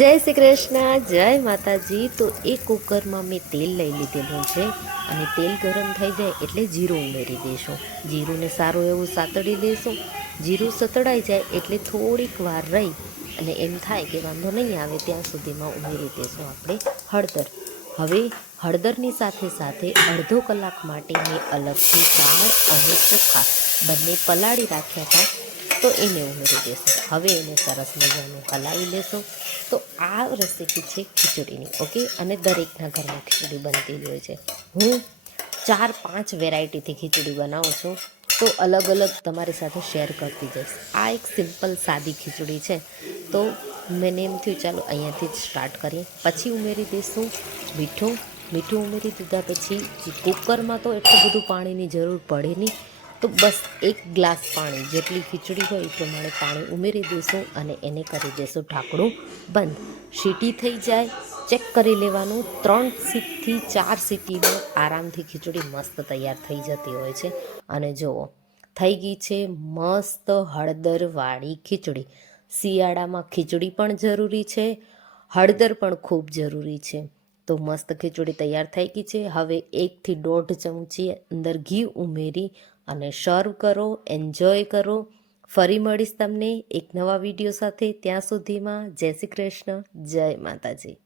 જય શ્રી કૃષ્ણ, જય માતાજી. તો એ કુકરમાં મેં તેલ લઈ લીધેલું છે અને તેલ ગરમ થઈ જાય એટલે જીરું ઉમેરી દઈશું. જીરુંને સારું એવું સાતડી દઈશું. જીરું સતડાઈ જાય એટલે થોડીક વાર રહી અને એમ થાય કે વાંધો નહીં આવે, ત્યાં સુધીમાં ઉમેરી દઈશું આપણે હળદર. હવે હળદરની સાથે સાથે અડધો કલાક માટે મેં અલગથી દાળ અને ચોખા બંને પલાળી રાખ્યા હતા. તો એને ઉમેરી દેશું. હવે એને સરસ મજાનું હલાવી લેશું. તો આ રેસીપી છે ખીચડીની, ઓકે? અને દરેકના ઘરમાં ખીચડી બનતી જ હોય છે. હું ચાર પાંચ વેરાયટીથી ખીચડી બનાવું છું, તો અલગ અલગ તમારી સાથે શેર કરતી જઈશ. આ એક સિમ્પલ સાદી ખીચડી છે. તો મને એમ થયું, ચાલો અહીંયાથી જ સ્ટાર્ટ કરીએ. પછી ઉમેરી દઈશું મીઠું. મીઠું ઉમેરી દીધા પછી કુકરમાં તો એટલું બધું પાણીની જરૂર પડે નહીં. તો બસ એક ગ્લાસ પાણી, જેટલી ખીચડી હોય એ પ્રમાણે પાણી ઉમેરી દઈશું અને એને કરી દઈશું ઢાંકણું બંધ. સીટી થઈ જાય, ચેક કરી લેવાનું. ત્રણ સીટથી ચાર સીટીમાં આરામથી ખીચડી મસ્ત તૈયાર થઈ જતી હોય છે. અને જુઓ, થઈ ગઈ છે મસ્ત હળદરવાળી ખીચડી. શિયાળામાં ખીચડી પણ જરૂરી છે, હળદર પણ ખૂબ જરૂરી છે. તો મસ્ત ખીચડી તૈયાર થઈ ગઈ છે. હવે એકથી દોઢ ચમચી અંદર ઘી ઉમેરી અને સર્વ કરો એન્જોય કરો. ફરી મળીશ તમને એક નવા વીડિયો સાથે. ત્યાં સુધીમાં જય શ્રી કૃષ્ણ, જય માતાજી.